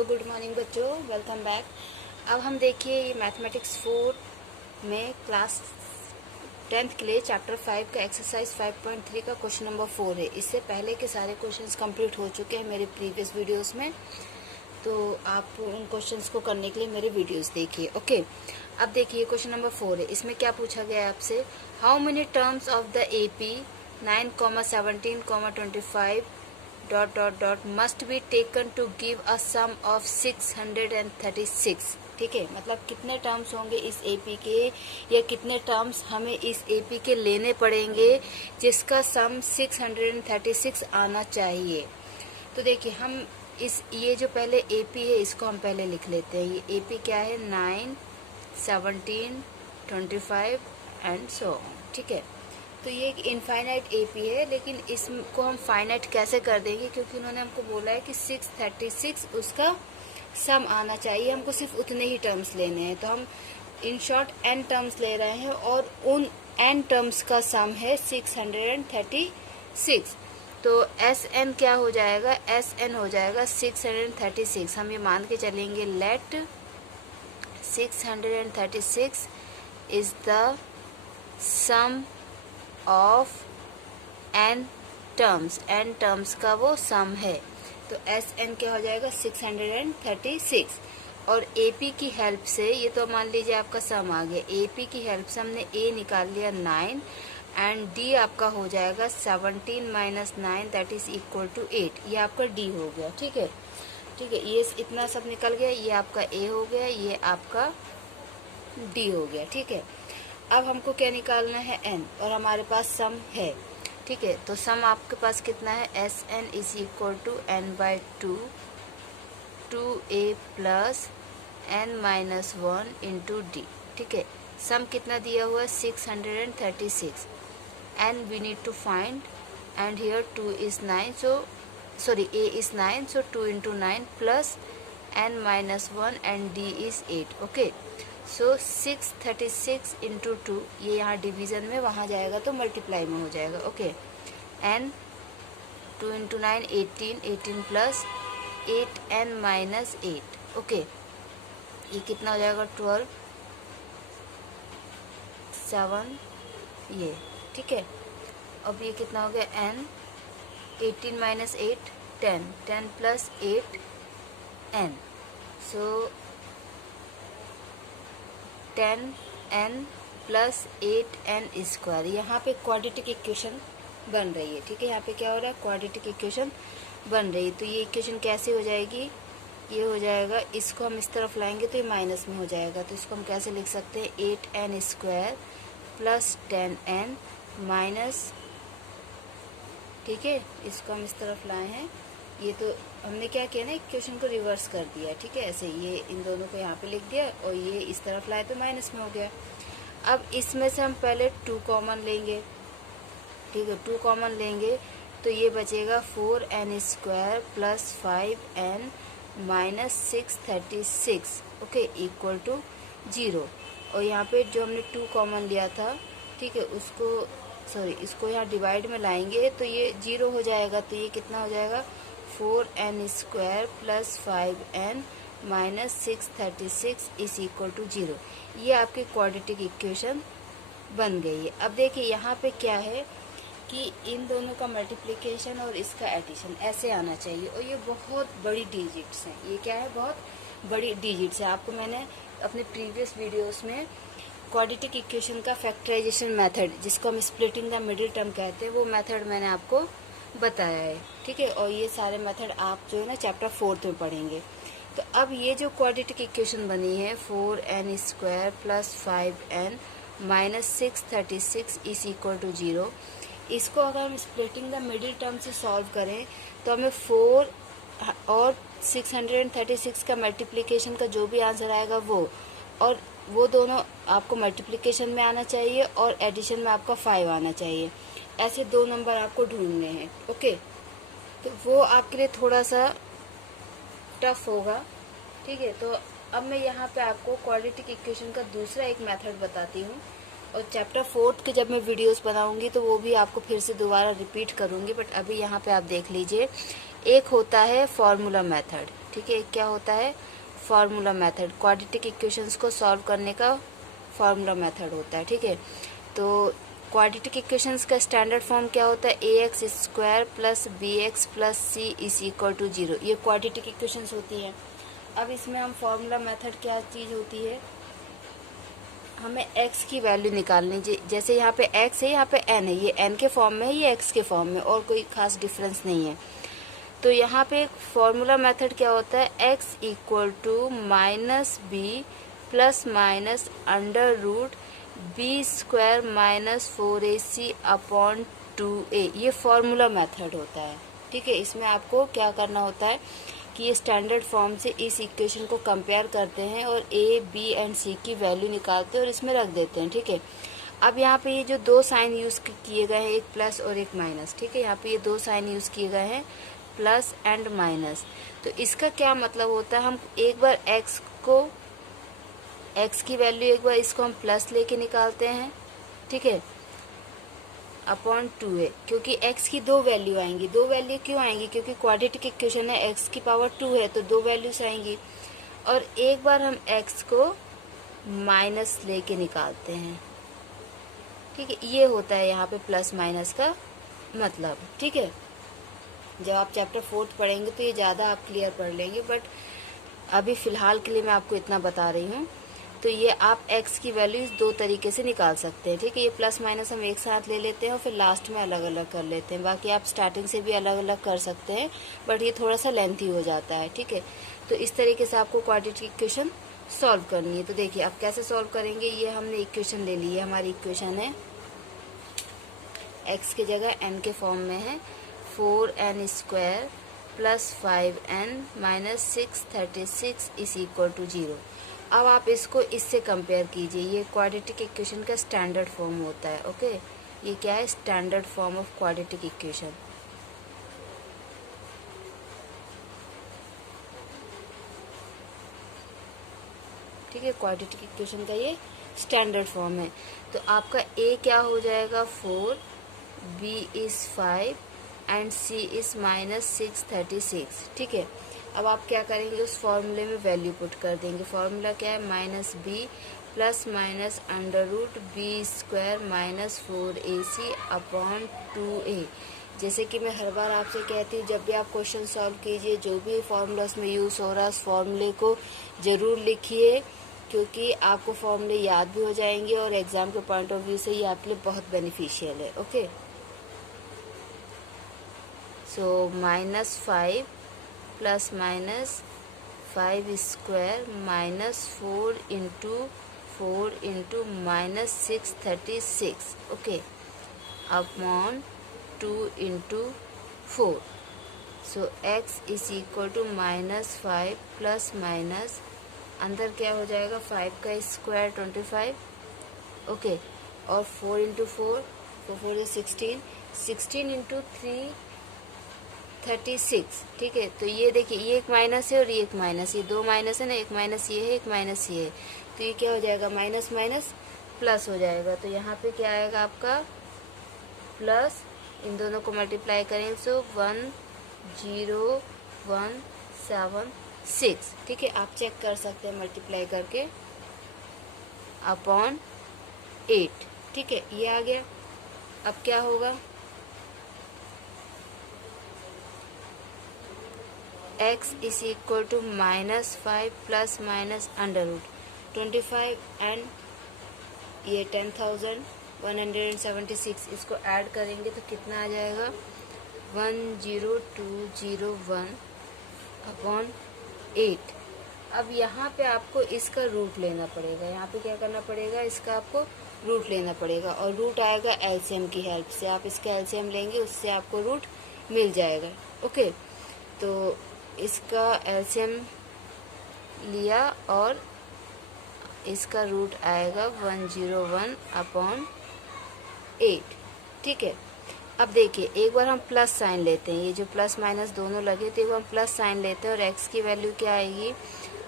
Hello good morning बच्चों, welcome back. अब हम देखिए ये मैथमेटिक्स 4 में क्लास 10th के लिए चैप्टर 5 का एक्सरसाइज 5.3 का क्वेश्चन नंबर 4 है। इससे पहले के सारे क्वेश्चंस कंप्लीट हो चुके हैं मेरे प्रीवियस वीडियोस में, तो आप उन क्वेश्चंस को करने के लिए मेरे वीडियोस देखिए। ओके, अब देखिए क्वेश्चन नंबर 4 है। इसमें क्या पूछा गया है आपसे, how many terms of the AP 9, 17, 25 ... must be taken to give a sum of 636। ठीक है, मतलब कितने टर्म्स होंगे इस AP के, या कितने टर्म्स हमें इस AP के लेने पड़ेंगे जिसका सम 636 आना चाहिए। तो देखिए हम ये जो पहले AP है इसको हम पहले लिख लेते हैं। ये AP क्या है, 9, 17, 25 एंड सो ऑन। ठीक है, तो ये एक इनफाइनाइट AP है, लेकिन इसको हम फाइनाइट कैसे कर देंगे, क्योंकि उन्होंने हमको बोला है कि 636 उसका सम आना चाहिए, हमको सिर्फ उतने ही टर्म्स लेने हैं। तो हम इन शॉर्ट n टर्म्स ले रहे हैं और उन n टर्म्स का सम है 636। तो Sn क्या हो जाएगा, Sn हो जाएगा 636। हम ये मान के चलेंगे, let 636 is the sum of n terms का वो सम है। तो Sn क्या हो जाएगा, 636। और AP की हेल्प से, ये तो मान लीजिए आपका सम आ गया, AP की हेल्प से हमने A निकाल लिया 9 एंड D आपका हो जाएगा 17 - 9 दैट इज इक्वल टू 8। ये आपका D हो गया। ठीक है, ठीक है, ये इतना सब निकल गया, ये आपका A हो गया, ये आपका D हो गया। ठीक है, अब हमको क्या निकालना है, n, और हमारे पास सम है। ठीक है, तो सम आपके पास कितना है, Sn is equal to n/2 2a plus n-1 into D। ठीक है, सम कितना दिया हुआ है, 636 and we need to find, and here 2 is 9, so sorry a is 9, so 2 into 9 plus n-1 and D is 8। Okay, so 636 into 2, ये यहाँ division में, वहाँ जाएगा तो मल्टीप्लाई में हो जाएगा। Okay, n 2 into 9 18, 18 plus 8n-8। Okay, ये कितना हो जाएगा, 12, 7 ये। ठीक है, अब ये कितना हो गया, n 18 - 8 10, 10 प्लस 8n, सो 10n प्लस 8n स्क्वायर। यहाँ पे क्वाड्रेटिक इक्वेशन बन रही है। ठीक है, यहाँ पे क्या हो रहा है, क्वाड्रेटिक इक्वेशन बन रही है। तो ये इक्वेशन कैसे हो जाएगी, ये हो जाएगा, इसको हम इस तरफ लाएंगे तो ये माइनस में हो जाएगा। तो इसको हम कैसे लिख सकते हैं, 8n square plus 10n minus, ठीक है, इसको हम इस तरफ लाए हैं। ये तो हमने क्या किया ना, इक्वेशन को रिवर्स कर दिया। ठीक है, ऐसे ये इन दोनों को यहाँ पे लिख दिया और ये इस तरफ लाए तो माइनस में हो गया। अब इसमें से हम पहले 2 कॉमन लेंगे। ठीक है, 2 कॉमन लेंगे तो ये बचेगा 4n square plus 5n minus 636, okay, equal to 0। और यहाँ पे जो हमने 2 कॉमन लिया था, ठीक है, उसको इसको यहाँ डिवाइड में लाएंगे तो ये 0 हो जाएगा। तो ये कितना हो जाएगा, 4n square plus 5n minus 636 is equal to 0। ये आपकी क्वाड्रेटिक इक्वेशन बन गई है। अब देखिए यहाँ पे क्या है कि इन दोनों का मल्टीप्लिकेशन और इसका एडिशन ऐसे आना चाहिए, और ये बहुत बड़ी डिजिट्स हैं। ये क्या है, बहुत बड़ी डिजिट्स है। आपको मैंने अपने प्रीवियस वीडियोस में क्वाड्रेटिक इक्वेशन का फैक्टराइजेशन मेथड, जिसको हम स्प्लिटिंग द मिडिल टर्म कहते हैं, वो मेथड मैंने आपको बताया है। ठीक है, और ये सारे मेथड आप जो है ना चैप्टर 4 में पढ़ेंगे। तो अब ये जो क्वाड्रेटिक इक्वेशन बनी है, 4n square plus 5n minus 636 is equal to 0, इसको अगर हम स्प्लिटिंग द मिडिल टर्म से सॉल्व करें तो हमें 4 और 636 का मल्टीप्लिकेशन का जो भी आंसर आएगा वो दोनों आपको मल्टीप्लिकेशन में आना चाहिए और एडिशन में आपका 5 आना चाहिए। ऐसे 2 नंबर आपको ढूंढने हैं। ओके, तो वो आपके लिए थोड़ा सा टफ होगा। ठीक है, तो अब मैं यहाँ पे आपको क्वाड्रेटिक इक्वेशन का दूसरा एक मेथड बताती हूँ, और चैप्टर 4 के जब मैं वीडियोस बनाऊंगी तो वो भी आपको फिर से दोबारा रिपीट करूँगी, बट अभी यहाँ पे आप देख लीजिए। एक होता है फॉर्मूला मेथड, ठीक है, क्या होता है, फार्मूला मेथड, क्वाड्रेटिक इक्वेशंस को सॉल्व करने का फार्मूला मेथड होता है। ठीक है, तो क्वाड्रेटिक इक्वेशंस का स्टैंडर्ड फॉर्म क्या होता है, ax square plus bx plus c is equal to 0। ये क्वाड्रेटिक इक्वेशंस होती हैं। अब इसमें हम फार्मूला मेथड क्या चीज़ होती है, हमें x की वैल्यू निकालनी, जैसे यहाँ पे x है, यहाँ पे n है, ये n के फॉर्म में है, ये x के फॉर्म में, और कोई खास डिफरेंस नहीं है। तो यहाँ पे फॉर्मूला मेथड क्या होता है, x equal to minus b plus minus under root b square minus 4ac upon 2a, ये फॉर्मूला मेथड होता है। ठीक है, इसमें आपको क्या करना होता है कि ये स्टैंडर्ड फॉर्म से इस इक्वेशन को कंपेयर करते हैं और a, b एंड c की वैल्यू निकालते हैं और इसमें रख देते हैं। ठीक है, अब यहाँ पे ये जो दो साइन यूज़ किए गए हैं, एक प्लस और एक माइनस, ठीक है, यहाँ पे ये दो साइन यूज़ किए गए हैं, प्लस एंड माइनस। तो इसका क्या मतलब होता है, हम एक बार x की वैल्यू, एक बार इसको हम प्लस लेके निकालते हैं, ठीक है, अपॉन 2a, क्योंकि x की दो वैल्यू आएंगी। दो वैल्यू क्यों आएंगी, क्योंकि क्वाड्रेटिक इक्वेशन है, x की पावर 2 है, तो दो वैल्यूज आएंगी। और एक बार हम x को माइनस लेके निकालते हैं। ठीक है, ये होता है यहाँ पे प्लस माइनस का मतलब। ठीक है, जब आप चैप्टर 4 पढ़ेंगे तो ये ज़्यादा आप क्लियर पढ़ लेंगे, बट अभी फ़िलहाल के लिए मैं आपको इतना बता रही हूँ। तो ये आप x की वैल्यू दो तरीके से निकाल सकते हैं। ठीक है, ये प्लस माइनस हम एक साथ ले लेते हैं और फिर लास्ट में अलग अलग कर लेते हैं। बाकी आप स्टार्टिंग से भी अलग अलग कर सकते हैं, बट ये थोड़ा सा लेंथी हो जाता है। ठीक है, तो इस तरीके से आपको क्वाड्रेटिक इक्वेशन सॉल्व करनी है। तो देखिए आप कैसे सॉल्व करेंगे, ये हमने इक्वेशन ले ली है, हमारी इक्वेशन है x की जगह n के फॉर्म में है 4n square plus 5n minus 636 is equal to 0। अब आप इसको इससे कंपेयर कीजिए, ये क्वाड्रेटिक इक्वेशन का स्टैंडर्ड फॉर्म होता है। ओके, ये क्या है, standard form of quadratic equation. ठीक है, क्वाड्रेटिक इक्वेशन का ये स्टैंडर्ड फॉर्म है। तो आपका a क्या हो जाएगा 4, b is 5 and c is minus 636। ठीक है, अब आप क्या करेंगे, उस फॉर्मूले में वैल्यू पुट कर देंगे। फॉर्मूला क्या है, minus b plus minus under root b square minus 4ac upon 2a। जैसे कि मैं हर बार आपसे कहती हूँ, जब भी आप क्वेश्चन सॉल्व कीजिए, जो भी फॉर्मूला उसमें यूज़ हो रहा है उस फॉर्मूले को ज़रूर लिखिए, क्योंकि आपको फॉर्मूले याद भी हो जाएंगे और एग्ज़ाम के पॉइंट ऑफ व्यू से ये आपके लिए बहुत बेनिफिशियल है। Okay, so minus 5 plus minus 5 square minus 4 into minus 636, okay, upon 2 into 4। So x is equal to minus 5 plus minus, अंदर क्या हो जाएगा, 5 का स्क्वायर 25, ओके, और 4 इंटू 4, 4 इज 16 इंटू 3 36। ठीक है, तो ये देखिए, ये एक माइनस है और ये एक माइनस, ये दो माइनस है ना, एक माइनस ये है, एक माइनस ये है, तो ये क्या हो जाएगा, माइनस माइनस प्लस हो जाएगा। तो यहाँ पे क्या आएगा आपका प्लस, इन दोनों को मल्टीप्लाई करेंगे, सो 10176। ठीक है, आप चेक कर सकते हैं मल्टीप्लाई करके, अपॉन 8। ठीक है, ये आ गया। अब क्या होगा, x is equal to minus 5 plus minus under root 25 and ये 10,176, इसको ऐड करेंगे तो कितना आ जाएगा, 10201 अपॉन 8। अब यहाँ पे आपको इसका रूट लेना पड़ेगा, यहाँ पे क्या करना पड़ेगा, इसका आपको रूट लेना पड़ेगा, और रूट आएगा एलसीएम की हेल्प से। आप इसका एलसीएम लेंगे, उससे आपको रूट मिल जाएगा। ओके, तो इसका एलसीएम लिया और इसका रूट आएगा 101 अपॉन 8। ठीक है, अब देखिए, एक बार हम प्लस साइन लेते हैं, ये जो प्लस माइनस दोनों लगे, तो एक बार हम प्लस साइन लेते हैं और x की वैल्यू क्या आएगी,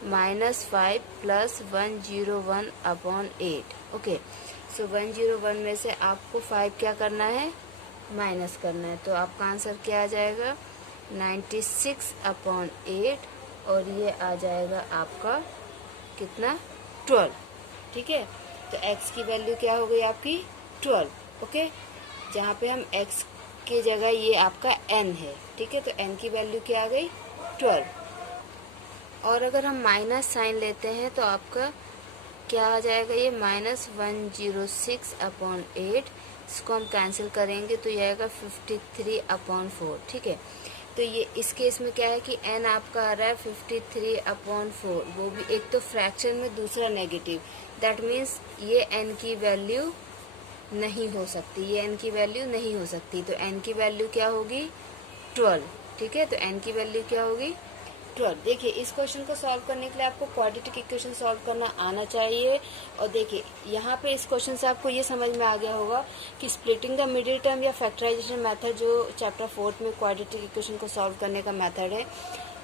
माइनस 5 प्लस 101 अपॉन 8। ओके, सो 101 में से आपको 5 क्या करना है, माइनस करना है, तो आपका आंसर क्या आ जाएगा, 96 अपॉन 8 और ये आ जाएगा आपका कितना 12। ठीक है, तो x की वैल्यू क्या हो गई आपकी 12। ओके, जहाँ पे हम x की जगह ये आपका n है। ठीक है, तो n की वैल्यू क्या आ गई 12। और अगर हम माइनस साइन लेते हैं तो आपका क्या आ जाएगा, ये -106/8। इसको हम कैंसिल करेंगे तो ये आएगा 53/4। ठीक है, तो ये इस केस में क्या है कि n आपका आ रहा है 53/4, वो भी एक तो फ्रैक्शन में, दूसरा नेगेटिव। दैट मीन्स ये n की वैल्यू नहीं हो सकती, ये n की वैल्यू नहीं हो सकती। तो n की वैल्यू क्या होगी 12। ठीक है, तो n की वैल्यू क्या होगी 12। देखिए, इस क्वेश्चन को सॉल्व करने के लिए आपको क्वाड्रेटिक इक्वेशन सॉल्व करना आना चाहिए। और देखिए यहाँ पे इस क्वेश्चन से आपको ये समझ में आ गया होगा कि स्प्लिटिंग द मिडिल टर्म या फैक्टराइजेशन मेथड, जो चैप्टर 4 में क्वाड्रेटिक इक्वेशन को सॉल्व करने का मेथड है,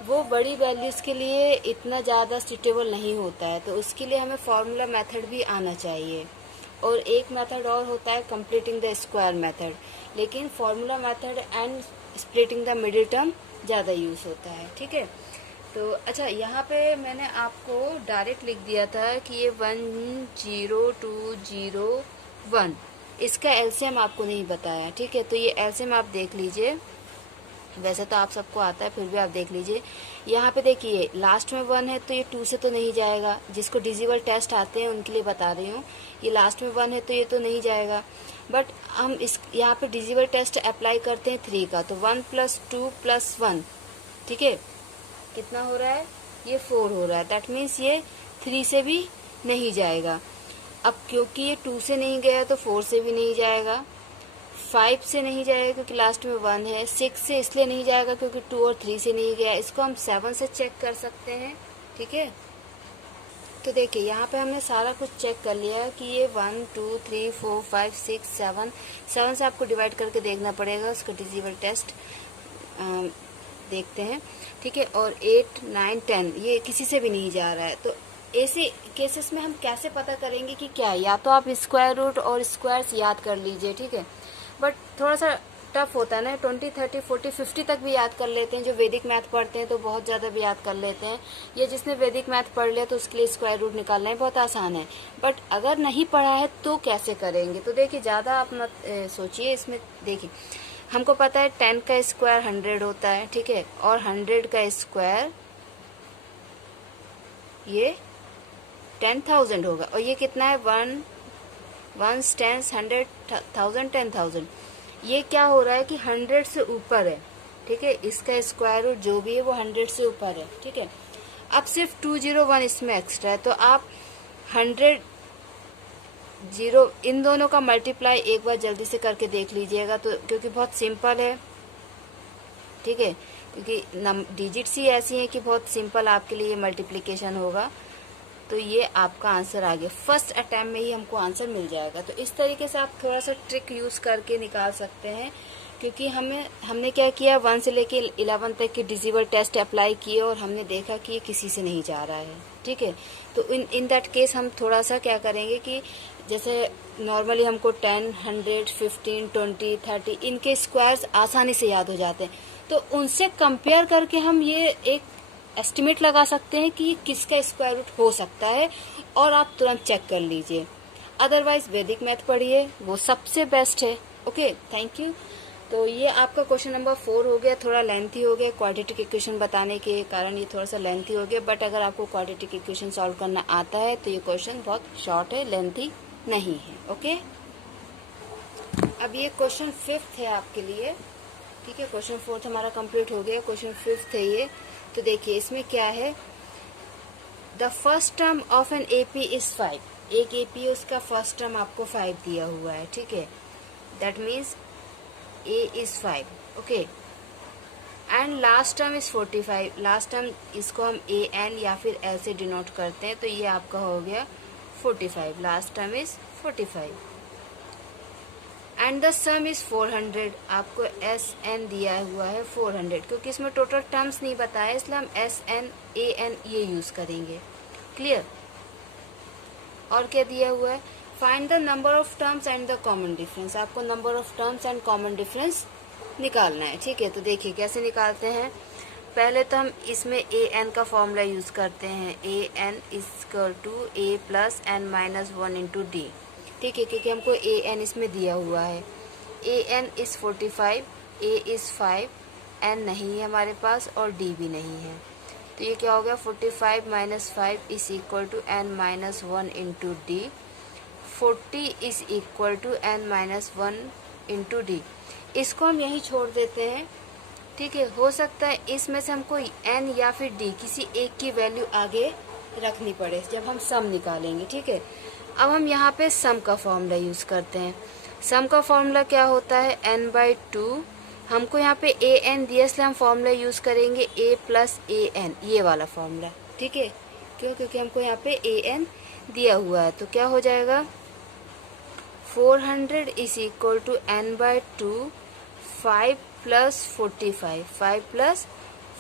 वो बड़ी वैल्यूज़ के लिए इतना ज़्यादा सूटेबल नहीं होता है। तो उसके लिए हमें फार्मूला मेथड भी आना चाहिए। और एक मेथड और होता है कंप्लीटिंग द स्क्वायर मेथड, लेकिन formula method and splitting the middle term ज़्यादा यूज़ होता है। ठीक है, तो अच्छा, यहाँ पे मैंने आपको डायरेक्ट लिख दिया था कि ये 10201, इसका एलसीएम आपको नहीं बताया। ठीक है, तो ये एलसीएम आप देख लीजिए, वैसे तो आप सबको आता है, फिर भी आप देख लीजिए। यहाँ पे देखिए लास्ट में 1 है तो ये 2 से तो नहीं जाएगा। जिसको डिजिबल टेस्ट आते हैं उनके लिए बता रही हूँ, ये लास्ट में 1 है तो ये तो नहीं जाएगा। बट हम इस यहाँ पे डिजिबल टेस्ट अप्लाई करते हैं 3 का, तो 1 + 2 + 1, ठीक है, कितना हो रहा है, ये 4 हो रहा है। दैट मीन्स ये 3 से भी नहीं जाएगा। अब क्योंकि ये 2 से नहीं गया तो 4 से भी नहीं जाएगा, 5 से नहीं जाएगा क्योंकि लास्ट में 1 है, 6 से इसलिए नहीं जाएगा क्योंकि 2 और 3 से नहीं गया। इसको हम 7 से चेक कर सकते हैं। ठीक है, तो देखिए यहाँ पे हमने सारा कुछ चेक कर लिया कि ये 1 2 3 4 5 6 7 से आपको डिवाइड करके देखना पड़ेगा, उसका डिजिबल टेस्ट देखते हैं। ठीक है, और 8 9 10 ये किसी से भी नहीं जा रहा है। तो ऐसे केसेस में हम कैसे पता करेंगे कि क्या है, या तो आप स्क्वायर रूट और स्क्वायर्स याद कर लीजिए। ठीक है, बट थोड़ा सा टफ होता है ना, 20 30 40 50 तक भी याद कर लेते हैं। जो वैदिक मैथ पढ़ते हैं तो बहुत ज़्यादा भी याद कर लेते हैं। ये जिसने वैदिक मैथ पढ़ लिया तो उसके लिए स्क्वायर रूट निकालना ही बहुत आसान है। बट अगर नहीं पढ़ा है तो कैसे करेंगे, तो देखिए ज़्यादा आप मत सोचिए इसमें। देखिए हमको पता है 10 का स्क्वायर 100 होता है। ठीक है, और 100 का स्क्वायर ये 10,000 होगा। और ये कितना है, 1 1 10 100 1000 10,000। ये क्या हो रहा है कि 100 से ऊपर है। ठीक है, इसका स्क्वायर रूट जो भी है वो 100 से ऊपर है। ठीक है, अब सिर्फ 201 इसमें एक्स्ट्रा है, तो आप 100 0 इन दोनों का मल्टीप्लाई एक बार जल्दी से करके देख लीजिएगा, तो क्योंकि बहुत सिंपल है। ठीक है, क्योंकि डिजिट्स ही ऐसी हैं कि बहुत सिंपल आपके लिए मल्टीप्लिकेशन होगा। तो ये आपका आंसर आ गया, फर्स्ट अटैम्प्ट में ही हमको आंसर मिल जाएगा। तो इस तरीके से आप थोड़ा सा ट्रिक यूज़ करके निकाल सकते हैं, क्योंकि हमने क्या किया, 1 से लेके 11 तक के डिजिबल टेस्ट अप्लाई किए और हमने देखा कि ये किसी से नहीं जा रहा है। ठीक है, तो इन दैट केस हम थोड़ा सा क्या करेंगे कि जैसे नॉर्मली हमको 10 100 15 20 30 इनके स्क्वायर्स आसानी से याद हो जाते हैं, तो उनसे कंपेयर करके हम ये एक एस्टिमेट लगा सकते हैं कि किसका स्क्वायर रूट हो सकता है, और आप तुरंत चेक कर लीजिए। अदरवाइज वैदिक मैथ पढ़िए, वो सबसे बेस्ट है। Okay, thank you. तो ये आपका क्वेश्चन नंबर 4 हो गया, थोड़ा लेंथी हो गया, क्वाड्रेटिक इक्वेशन बताने के कारण ये थोड़ा सा लेंथी हो गया। बट अगर आपको क्वाड्रेटिक इक्वेशन सॉल्व करना आता है तो ये क्वेश्चन बहुत शॉर्ट है, लेंथी नहीं है। ओके, अब ये क्वेश्चन 5th है आपके लिए। ठीक है, क्वेश्चन 4th हमारा कंप्लीट हो गया, क्वेश्चन 5th है ये। तो देखिए इसमें क्या है, the first term of an AP is 5। एक एपी है, उसका फर्स्ट टर्म आपको 5 दिया हुआ है। ठीक है, that means A is 5। Okay, and last term is 45। Last term इसको हम ए एन या फिर एल से डिनोट करते हैं, तो ये आपका हो गया 45। Last term is 45 and the some is 400। आपको एस एन दिया हुआ है 400, क्योंकि इसमें टोटल टर्म्स नहीं बताया इसलिए हम एस एन ए एन ये यूज करेंगे। क्लियर, और क्या दिया हुआ है, find the number of terms and the common difference. आपको number of terms and common difference निकालना है। ठीक है, तो देखिए कैसे निकालते हैं। पहले तो हम इसमें ए एन का फॉर्मूला यूज़ करते हैं, A N equal to A plus N minus 1 into D. ठीक है, क्योंकि हमको ए एन इसमें दिया हुआ है। A N is 45, A is 5, N नहीं है हमारे पास और डी भी नहीं है। तो ये क्या हो गया, 45 minus 5 is equal to n minus 1 into d. 40 is equal to n minus 1 into d. इसको हम यहीं छोड़ देते हैं। ठीक है, हो सकता है इसमें से हमको एन या फिर डी किसी एक की वैल्यू आगे रखनी पड़े जब हम सम निकालेंगे। ठीक है, अब हम यहाँ पे सम का फॉर्मूला यूज़ करते हैं। सम का फॉर्मूला क्या होता है, n/2। हमको यहाँ पे ए एन दिया, इसलिए हम फॉर्मूला यूज़ करेंगे a प्लस ए एन, ये वाला फॉर्मूला। ठीक है, क्यों, क्योंकि हमको यहाँ पे ए एन दिया हुआ है। तो क्या हो जाएगा, 400 is equal to n/2, 5 plus 45, 5 plus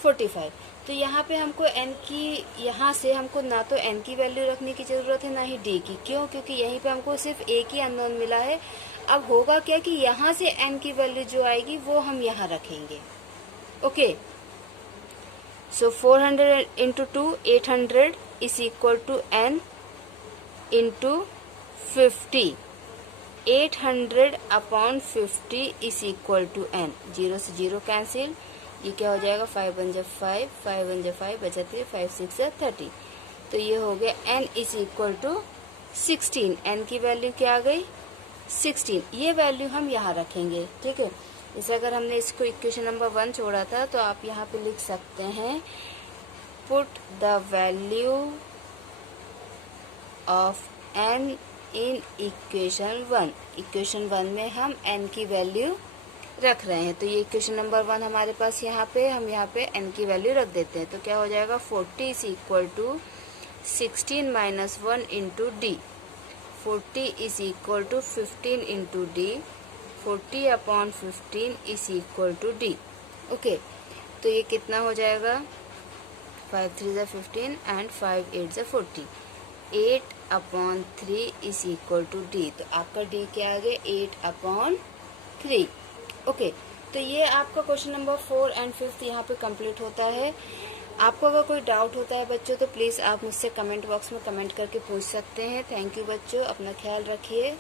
45। तो यहाँ पे हमको n की, यहाँ से हमको ना तो n की वैल्यू रखने की ज़रूरत है ना ही d की। क्यों, क्योंकि यहीं पे हमको सिर्फ एक ही अननोन मिला है। अब होगा क्या कि यहाँ से n की वैल्यू जो आएगी वो हम यहाँ रखेंगे। Okay, so 400 into 2, 800 is equal to n into 50। 800 upon 50 is equal to n। 0 से 0 कैंसिल, ये क्या हो जाएगा, 5 1 जा 5, 5 1 जा 5 बचा 3, 5 6 जा 30। तो ये हो गया n is equal to 16। n की वैल्यू क्या आ गई, 16। ये वैल्यू हम यहाँ रखेंगे। ठीक है, जैसे अगर हमने इसको इक्वेशन नंबर 1 छोड़ा था तो आप यहाँ पे लिख सकते हैं, put the value of n in equation 1। Equation 1 में हम n की वैल्यू रख रहे हैं। तो ये इक्वेशन नंबर 1 हमारे पास यहाँ पे, हम यहाँ पे n की वैल्यू रख देते हैं। तो क्या हो जाएगा, 40 is equal to 16 minus 1 into d. 40 is equal to 15 into d. 40 upon 15 is equal to d. Okay, तो ये कितना हो जाएगा, 5 3 जा 15 एंड 5 8 जा 40। 8 upon 3 is equal to d. तो आपका डी क्या आ गया, 8 अपॉन 3। ओके, तो ये आपका क्वेश्चन नंबर 4 एंड 5 यहाँ पे कंप्लीट होता है। आपको अगर कोई डाउट होता है बच्चों तो प्लीज़ आप मुझसे कमेंट बॉक्स में कमेंट करके पूछ सकते हैं। थैंक यू बच्चों, अपना ख्याल रखिए।